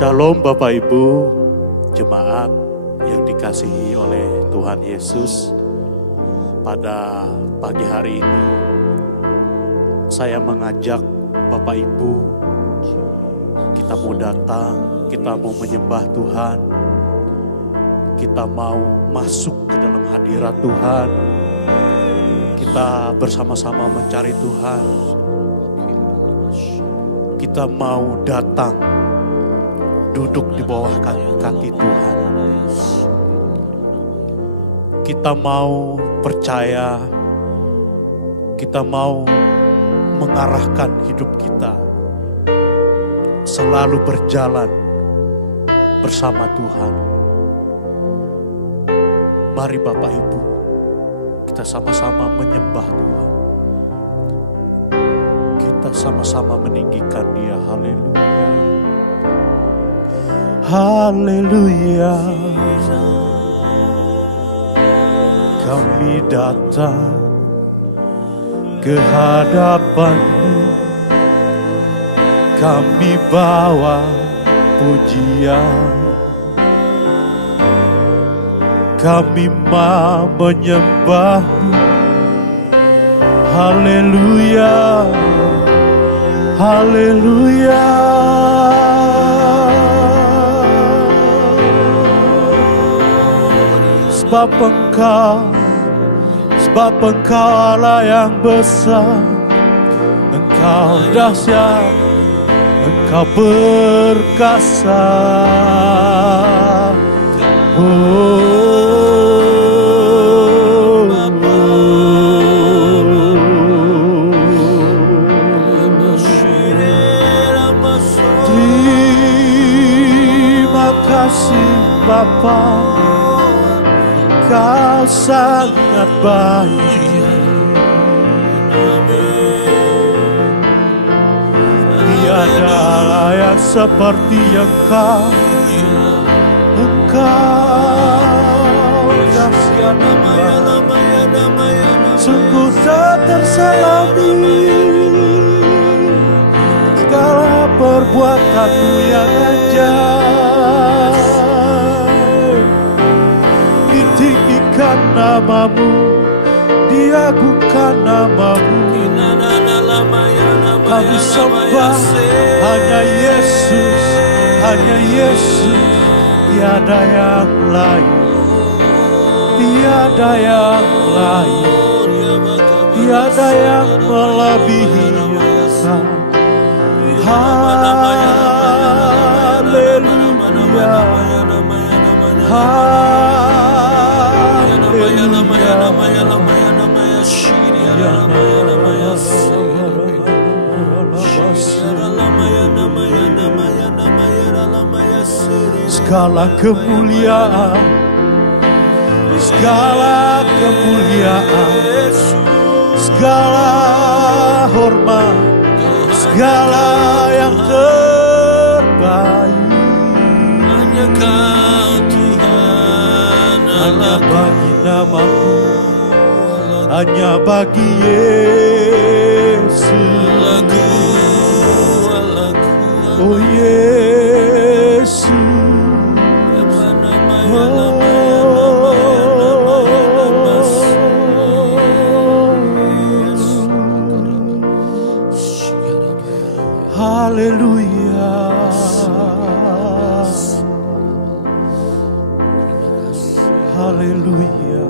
Shalom Bapak Ibu, jemaat yang dikasihi oleh Tuhan Yesus. Pada pagi hari ini, saya mengajak Bapak Ibu, kita mau datang, kita mau menyembah Tuhan, kita mau masuk ke dalam hadirat Tuhan, kita bersama-sama mencari Tuhan, kita mau datang, duduk di bawah kaki Tuhan. Kita mau percaya, kita mau mengarahkan hidup kita selalu berjalan bersama Tuhan. Mari Bapak Ibu, kita sama-sama menyembah Tuhan. Kita sama-sama meninggikan Dia. Haleluya. Haleluya. Kami datang ke hadapan-Mu, kami bawa pujian, kami mau menyembah-Mu. Haleluya, haleluya. Sebab Engkau Allah yang besar, Engkau dahsyat, Engkau perkasa. Terima kasih Bapa, Kau sangat baik. Tiada yang seperti Engkau. Engkau dahsyat Tuhan, sungguh tak terselami segala perbuatan-Mu yang ajaib. Ditinggikan nama-Mu, diagungkan nama-Mu. Kami sembah hanya Yesus, hanya Yesus. Tiada yang lain, tiada yang lain, tiada yang melebihi Engkau. Haleluya, segala kemuliaan, segala kemuliaan, segala hormat, segala yang terbaik hanya Kau Tuhan, hanya bagi nama-Mu, hanya bagi Yesus. Oh Yesus, haleluya. Haleluya.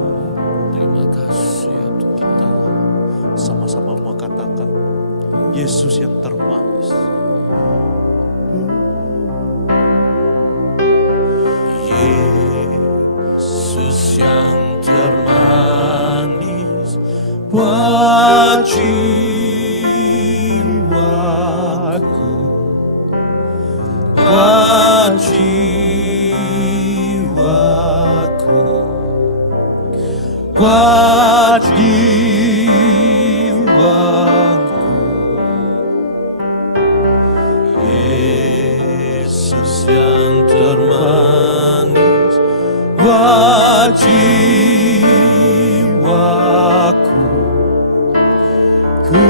Terima kasih ya Tuhan. Kita sama-sama mau katakan Yesus yang termanis. Yesus yang termanis buat jiwaku, buat jiwaku, buat jiwaku. Yesus yang termanis buat jiwaku, ku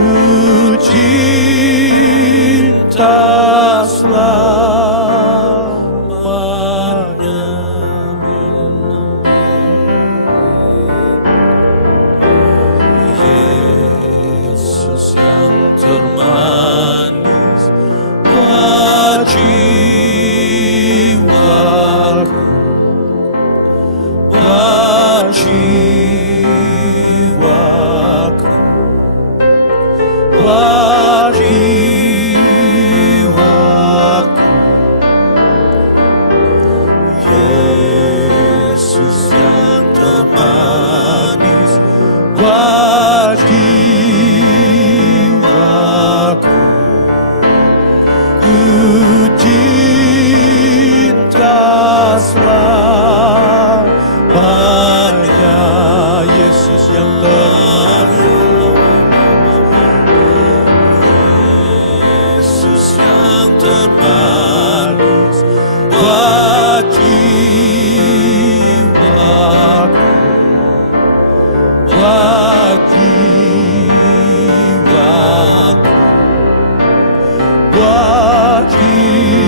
cinta selalu. cinta selamanya. Yesus yang termanis, Yesus yang termanis buat jiwaku, buat jiwaku, buat jiwaku.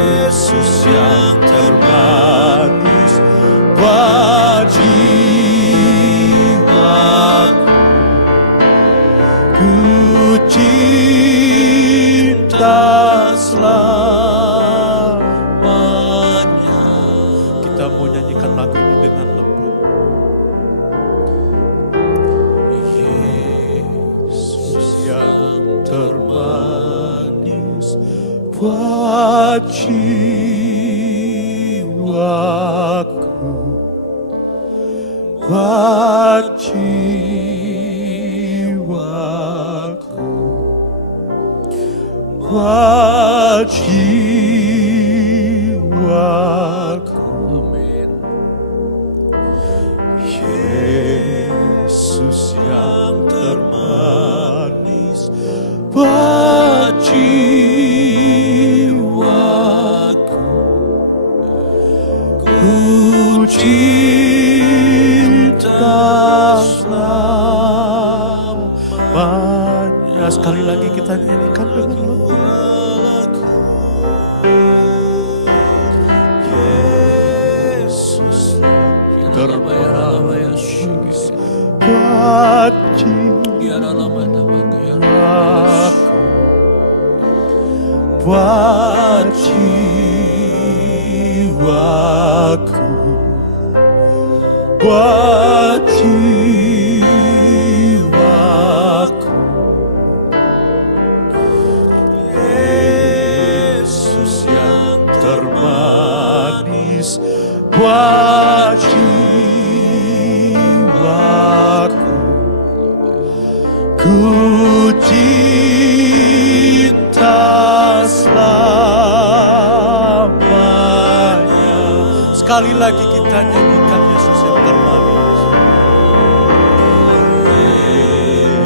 Yesus yang termanis buat jiwaku, ku cinta selamanya. Kita mau nyanyikan lagu ini dengan lembut. Yesus yang termanis buat jiwaku, buat jiwaku, buat jiwaku. Amin. Yesus yang termanis buat jiwaku, ku cinta selamanya. Sekali lagi kita nyanyikan dengan lembut. Yesus termanis buat jiwaku, buat jiwaku, buat jiwaku. Yesus yang termanis buat jiwaku, ku cinta selamanya. Sekali lagi kita nyanyikan Yesus yang termanis.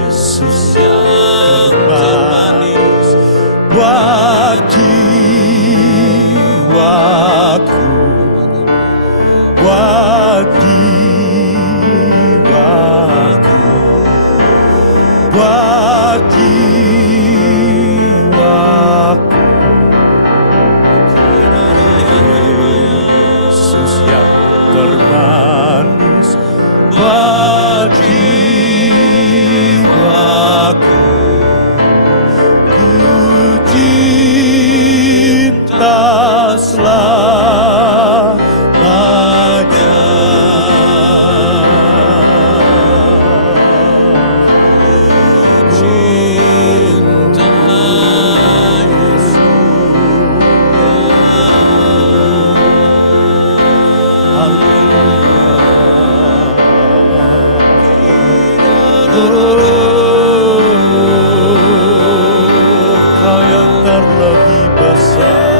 Yesus yang termanis buat jiwaku, buat jiwaku, buat jiwaku. Yesus yang termanis buat jiwaku, ku cinta selamanya. Cinta Yesus, haleluya. Kau yang terlebih besar,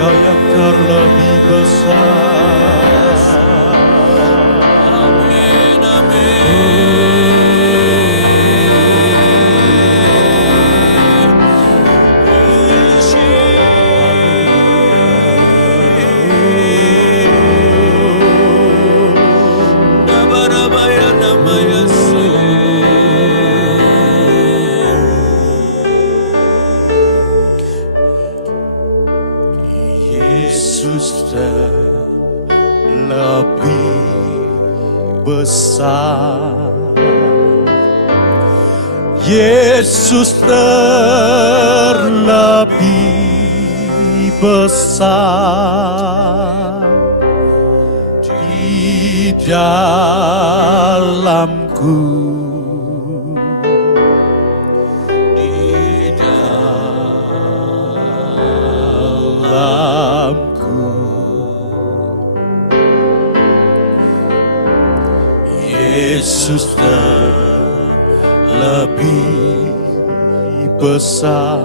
Kau yang terlebih besar. Amin, Yesus terlebih besar, Yesus terlebih besar di dalamku, di dalamku. Yesus terlebih besar.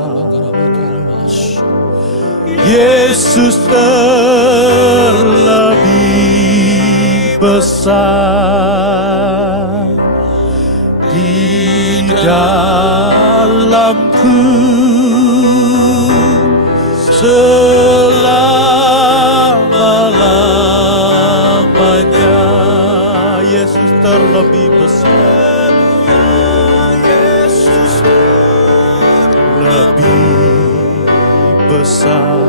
Yesus terlebih besar di dalamku selama-lamanya. Yesus terlebih besar. Yesus terlebih besar.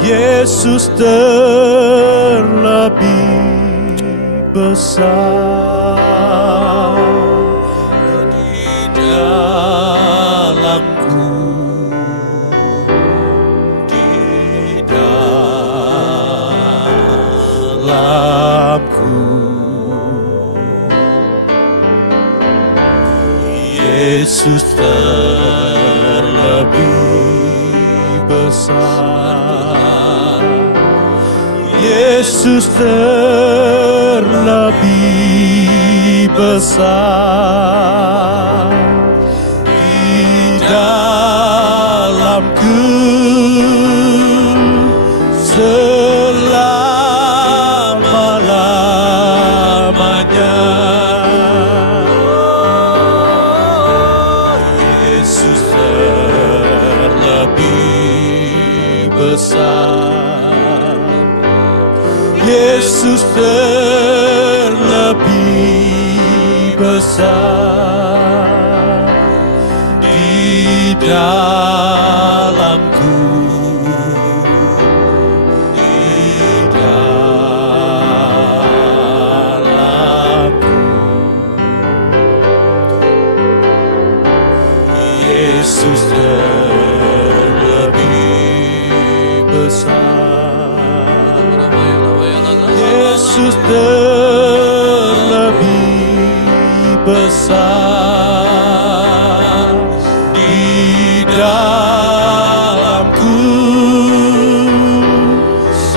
Yesus terlebih besar di dalamku, di dalamku. Yesus terlebih besar. Yesus terlebih besar di dalamku selama-lamanya. Yesus terlebih besar. Yesus terlebih besar di dalamku, di dalamku. Yesus terlebih besar. Yesus terlebih besar di dalamku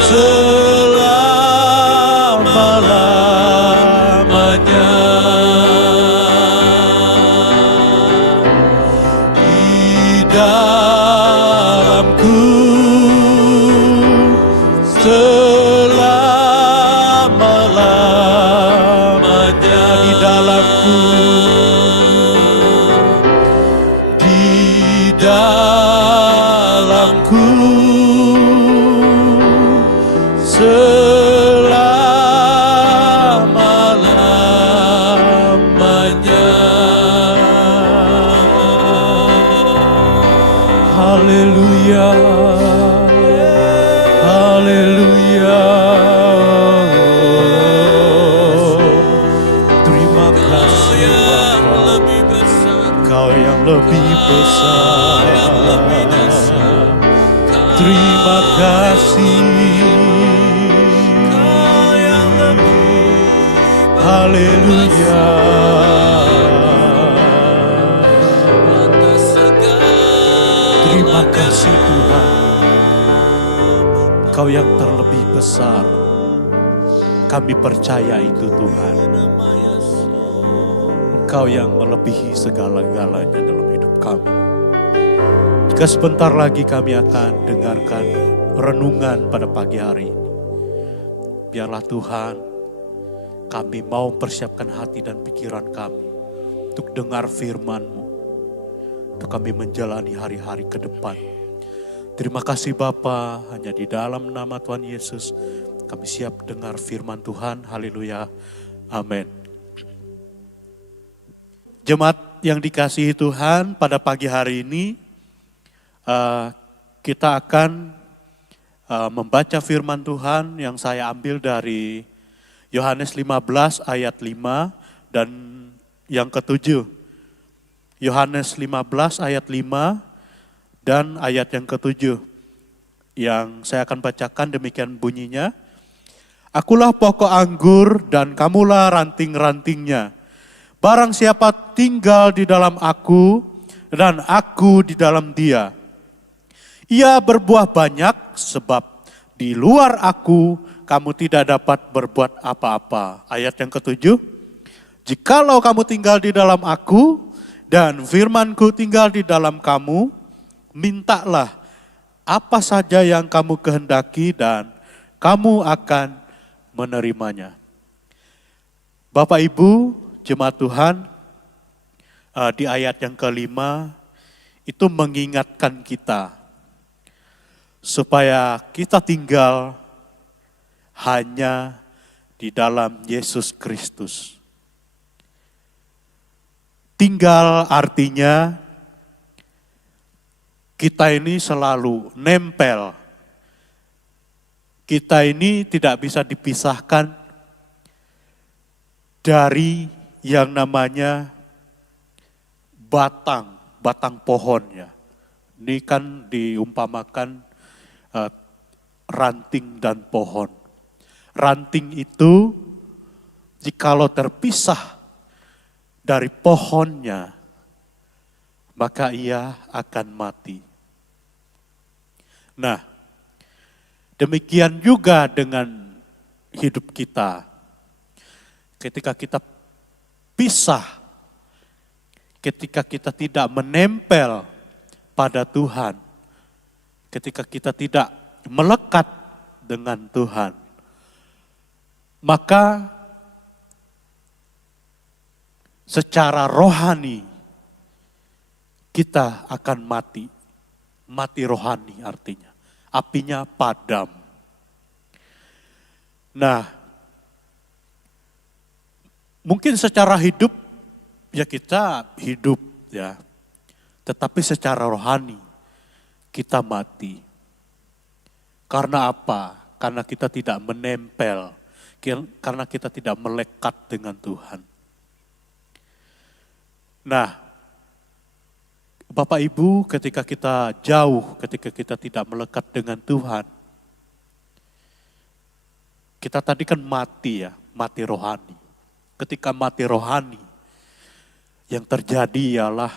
selama-lamanya. Di dalamku selama-lamanya. Di dalamku, di dalamku selama-lamanya. Haleluya, haleluya. Terima kasih Bapa, Kau yang lebih besar. Terima kasih. Haleluya. Terima kasih Tuhan, Kau yang terlebih besar. Kami percaya itu Tuhan. Engkau yang melebihi segala-galanya dalam hidup kami. Jika sebentar lagi kami akan dengarkan renungan pada pagi hari ini, biarlah Tuhan, kami mau mempersiapkan hati dan pikiran kami untuk dengar firman-Mu, untuk kami menjalani hari-hari ke depan. Terima kasih Bapa, hanya di dalam nama Tuhan Yesus kami siap dengar firman Tuhan. Haleluya, amin. Jemaat yang dikasihi Tuhan, pada pagi hari ini kita akan membaca firman Tuhan yang saya ambil dari Yohanes 15 ayat 5 dan yang ke-7. Yohanes 15 ayat 5 dan ayat yang ke-7. Yang saya akan bacakan demikian bunyinya. Akulah pokok anggur dan kamulah ranting-rantingnya. Barang siapa tinggal di dalam aku dan aku di dalam dia, ia berbuah banyak sebab di luar aku kamu tidak dapat berbuat apa-apa. Ayat yang ketujuh, jikalau kamu tinggal di dalam aku dan firmanku tinggal di dalam kamu, mintalah apa saja yang kamu kehendaki dan kamu akan menerimanya. Bapak Ibu, jemaat Tuhan, di ayat yang kelima itu mengingatkan kita supaya kita tinggal hanya di dalam Yesus Kristus. Tinggal artinya kita ini selalu nempel. Kita ini tidak bisa dipisahkan dari yang namanya batang pohonnya. Ini kan diumpamakan ranting dan pohon. Ranting itu jikalau terpisah dari pohonnya, maka ia akan mati. Nah, demikian juga dengan hidup kita. Ketika kita pisah, ketika kita tidak menempel pada Tuhan, ketika kita tidak melekat dengan Tuhan, maka secara rohani kita akan mati. Mati rohani artinya. Apinya padam. Nah, mungkin secara hidup ya kita hidup ya. Tetapi secara rohani kita mati. Karena apa? Karena kita tidak menempel. Karena kita tidak melekat dengan Tuhan. Nah, Bapak Ibu, ketika kita jauh, ketika kita tidak melekat dengan Tuhan, kita tadi kan mati ya, mati rohani. Ketika mati rohani, yang terjadi ialah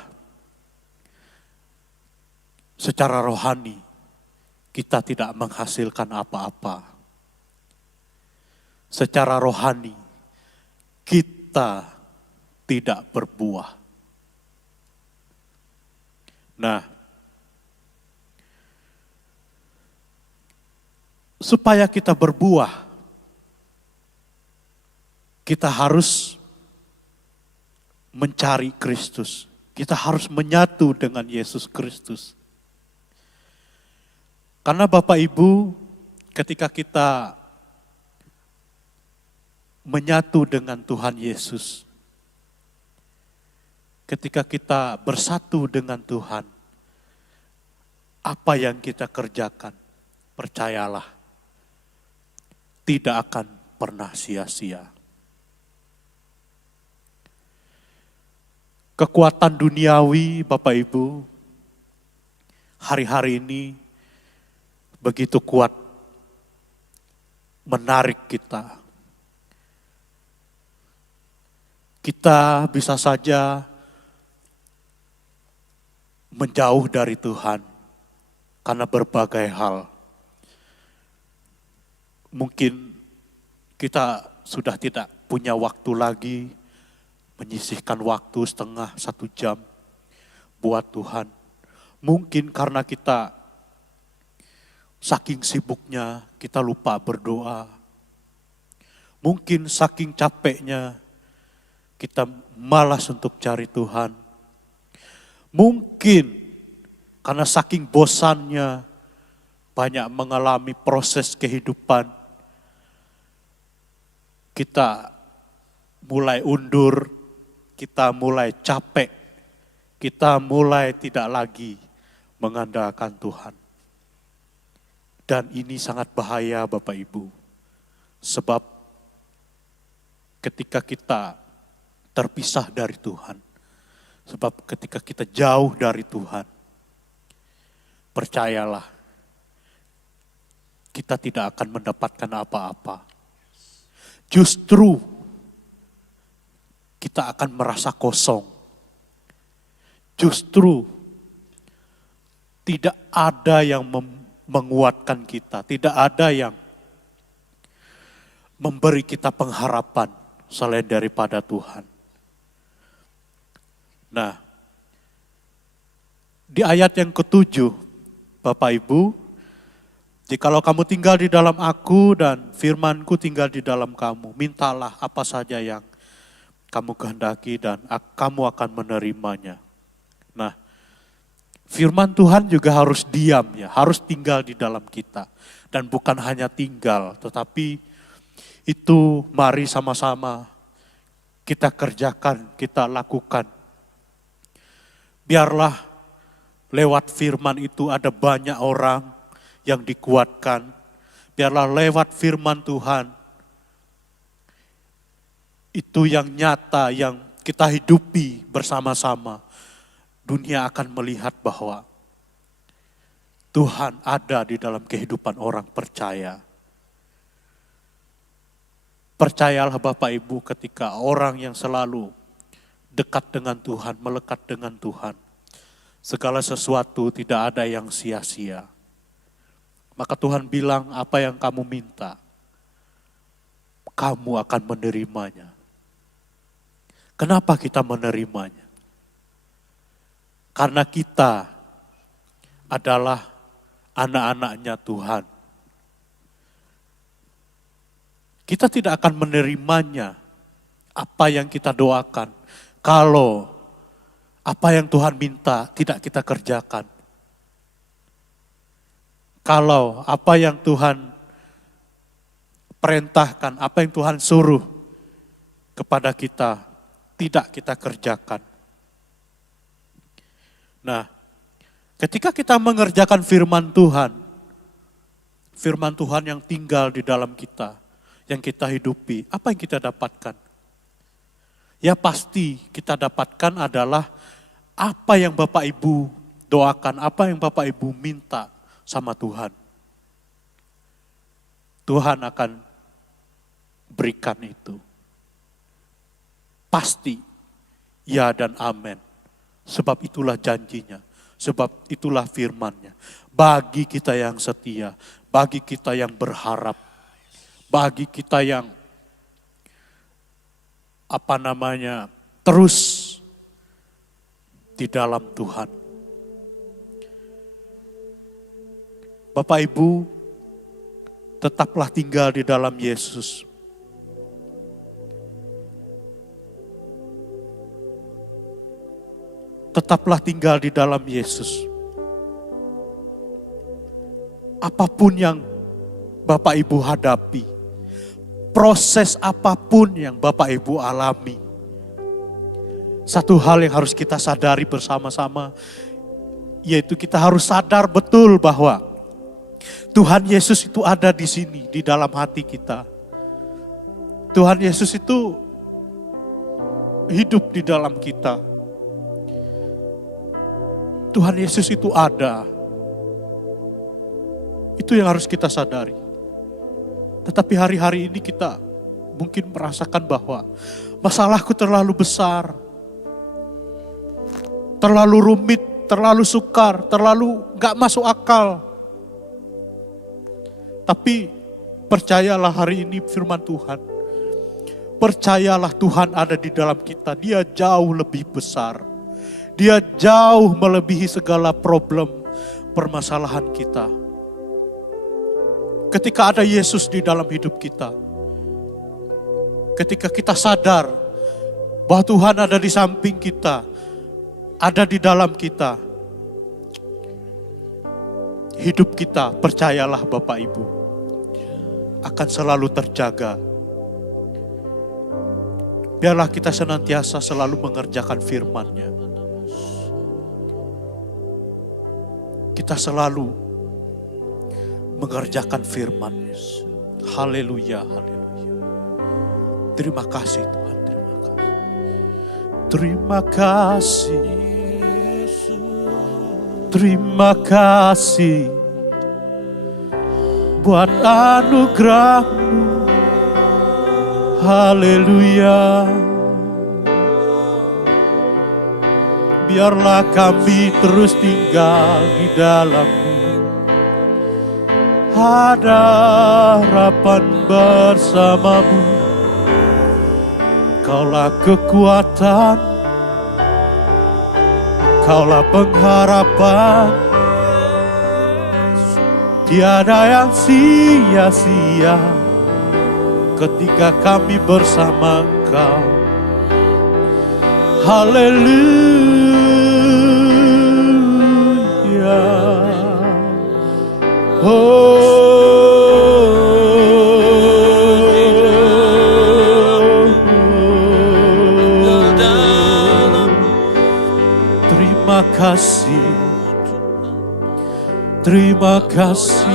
secara rohani kita tidak menghasilkan apa-apa. Secara rohani kita tidak berbuah. Nah, supaya kita berbuah, kita harus mencari Kristus. Kita harus menyatu dengan Yesus Kristus. Karena Bapak Ibu, ketika kita menyatu dengan Tuhan Yesus, ketika kita bersatu dengan Tuhan, apa yang kita kerjakan, percayalah, tidak akan pernah sia-sia. Kekuatan duniawi, Bapak Ibu, hari-hari ini begitu kuat menarik kita. Kita bisa saja menjauh dari Tuhan karena berbagai hal. Mungkin kita sudah tidak punya waktu lagi menyisihkan waktu setengah, 1 jam buat Tuhan. Mungkin karena kita saking sibuknya kita lupa berdoa. Mungkin saking capeknya kita malas untuk cari Tuhan. Mungkin karena saking bosannya banyak mengalami proses kehidupan, kita mulai undur, kita mulai capek, kita mulai tidak lagi mengandalkan Tuhan. Dan ini sangat bahaya Bapak Ibu, sebab ketika kita terpisah dari Tuhan, sebab ketika kita jauh dari Tuhan, percayalah, kita tidak akan mendapatkan apa-apa. Justru kita akan merasa kosong. Justru tidak ada yang menguatkan kita, tidak ada yang memberi kita pengharapan selain daripada Tuhan. Nah, di ayat yang ke-7, Bapak Ibu, jikalau kamu tinggal di dalam aku dan firman-Ku tinggal di dalam kamu, mintalah apa saja yang kamu kehendaki dan kamu akan menerimanya. Nah, firman Tuhan juga harus diam ya, harus tinggal di dalam kita. Dan bukan hanya tinggal, tetapi itu mari sama-sama kita kerjakan, kita lakukan. Biarlah lewat firman itu ada banyak orang yang dikuatkan. Biarlah lewat firman Tuhan itu yang nyata, yang kita hidupi bersama-sama. Dunia akan melihat bahwa Tuhan ada di dalam kehidupan orang percaya. Percayalah Bapak Ibu, ketika orang yang selalu dekat dengan Tuhan, melekat dengan Tuhan, segala sesuatu tidak ada yang sia-sia. Maka Tuhan bilang, apa yang kamu minta, kamu akan menerimanya. Kenapa kita menerimanya? Karena kita adalah anak-anaknya Tuhan. Kita tidak akan menerimanya apa yang kita doakan kalau apa yang Tuhan minta tidak kita kerjakan. Kalau apa yang Tuhan perintahkan, apa yang Tuhan suruh kepada kita tidak kita kerjakan. Nah, ketika kita mengerjakan firman Tuhan yang tinggal di dalam kita, yang kita hidupi, apa yang kita dapatkan? Ya pasti kita dapatkan adalah apa yang Bapak Ibu doakan, apa yang Bapak Ibu minta sama Tuhan. Tuhan akan berikan itu. Pasti, ya dan amin. Sebab itulah janjinya, sebab itulah firman-Nya. Bagi kita yang setia, bagi kita yang berharap, bagi kita yang terus di dalam Tuhan. Bapak Ibu, tetaplah tinggal di dalam Yesus. Tetaplah tinggal di dalam Yesus. Apapun yang Bapak Ibu hadapi, proses apapun yang Bapak Ibu alami, satu hal yang harus kita sadari bersama-sama, yaitu kita harus sadar betul bahwa Tuhan Yesus itu ada di sini, di dalam hati kita. Tuhan Yesus itu hidup di dalam kita. Tuhan Yesus itu ada. Itu yang harus kita sadari. Tetapi hari-hari ini kita mungkin merasakan bahwa masalahku terlalu besar, terlalu rumit, terlalu sukar, terlalu gak masuk akal. Tapi percayalah hari ini firman Tuhan. Percayalah Tuhan ada di dalam kita. Dia jauh lebih besar. Dia jauh melebihi segala problem, permasalahan kita. Ketika ada Yesus di dalam hidup kita. Ketika kita sadar bahwa Tuhan ada di samping kita, ada di dalam kita. Hidup kita, percayalah Bapak Ibu, akan selalu terjaga. Biarlah kita senantiasa selalu mengerjakan firman-Nya. Kita selalu mengerjakan firman-Nya. Haleluya, haleluya. Terima kasih Tuhan, terima kasih. Terima kasih. Terima kasih buat anugerah-Mu. Haleluya. Biarlah kami terus tinggal di dalam-Mu. ada harapan bersamamu. Kaulah kekuatan, Kaulah pengharapan, tiada yang sia-sia ketika kami bersama Kau. Haleluya. Terima kasih, terima kasih.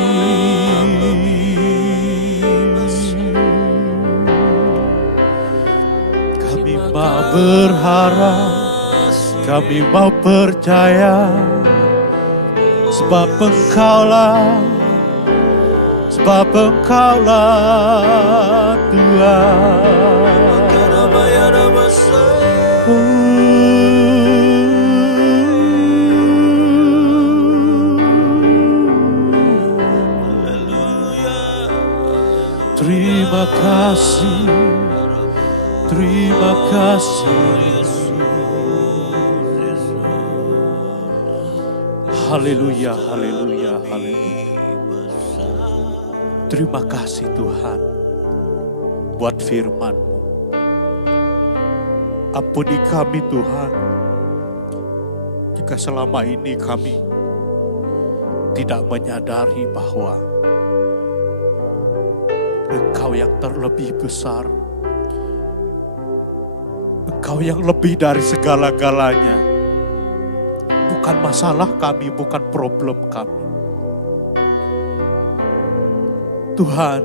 Kami mau berharap, kami mau percaya, sebab Engkaulah Tuhan. Terima kasih, terima kasih. Haleluya, haleluya, haleluya. Terima kasih Tuhan buat firman-Mu. Ampuni kami Tuhan, jika selama ini kami tidak menyadari bahwa Engkau yang terlebih besar, Engkau yang lebih dari segala-galanya. Bukan masalah kami, bukan problem kami. Tuhan,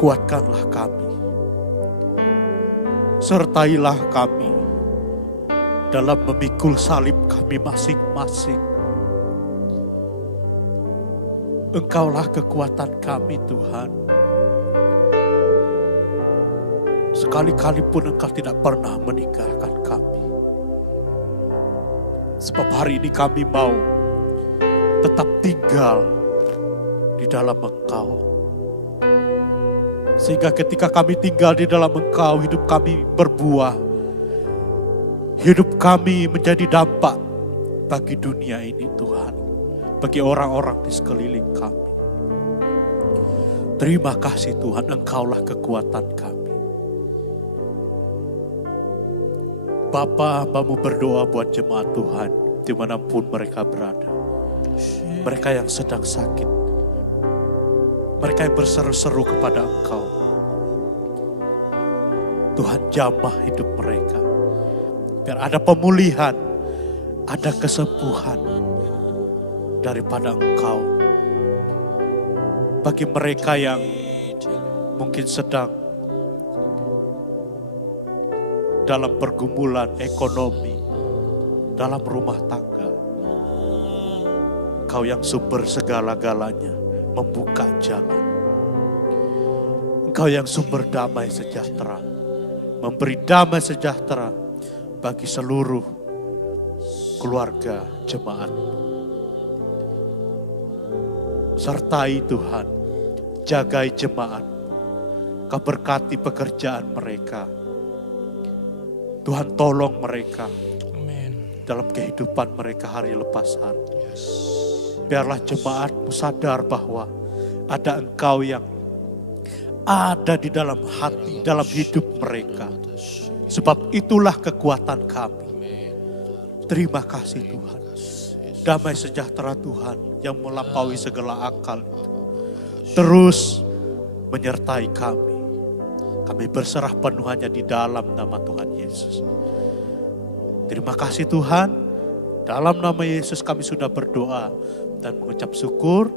kuatkanlah kami. Sertailah kami dalam memikul salib kami masing-masing. Engkaulah kekuatan kami Tuhan. Sekali-kali pun Engkau tidak pernah meninggalkan kami. Sebab hari ini kami mau tetap tinggal di dalam Engkau. Sehingga ketika kami tinggal di dalam Engkau, hidup kami berbuah. Hidup kami menjadi dampak bagi dunia ini Tuhan. Bagi orang-orang di sekeliling kami. Terima kasih Tuhan, Engkaulah kekuatan kami. Bapa, Hamba-Mu berdoa buat jemaat Tuhan dimanapun mereka berada. Mereka yang sedang sakit, mereka yang berseru-seru kepada Engkau. Tuhan, jamah hidup mereka. Biar ada pemulihan, ada kesembuhan daripada Engkau. Bagi mereka yang mungkin sedang dalam pergumulan ekonomi, dalam rumah tangga, Engkau yang sumber segala-galanya membuka jalan. Engkau yang sumber damai sejahtera, memberi damai sejahtera bagi seluruh keluarga jemaat. Sertai Tuhan, jagai jemaat, Kau berkati pekerjaan mereka. Tuhan, tolong mereka dalam kehidupan mereka hari lepas hari. Biarlah jemaat-Mu sadar bahwa ada Engkau yang ada di dalam hati, dalam hidup mereka. Sebab itulah kekuatan kami. Terima kasih Tuhan. Damai sejahtera Tuhan yang melampaui segala akal itu terus menyertai kami. Kami berserah penuh hanya di dalam nama Tuhan Yesus. Terima kasih Tuhan. Dalam nama Yesus kami sudah berdoa dan mengucap syukur.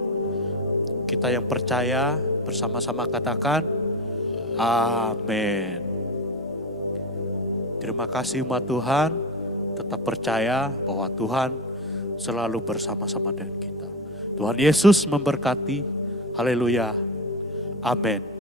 Kita yang percaya bersama-sama katakan amin. Terima kasih umat Tuhan. Tetap percaya bahwa Tuhan selalu bersama-sama dengan kita. Tuhan Yesus memberkati. Haleluya. Amin.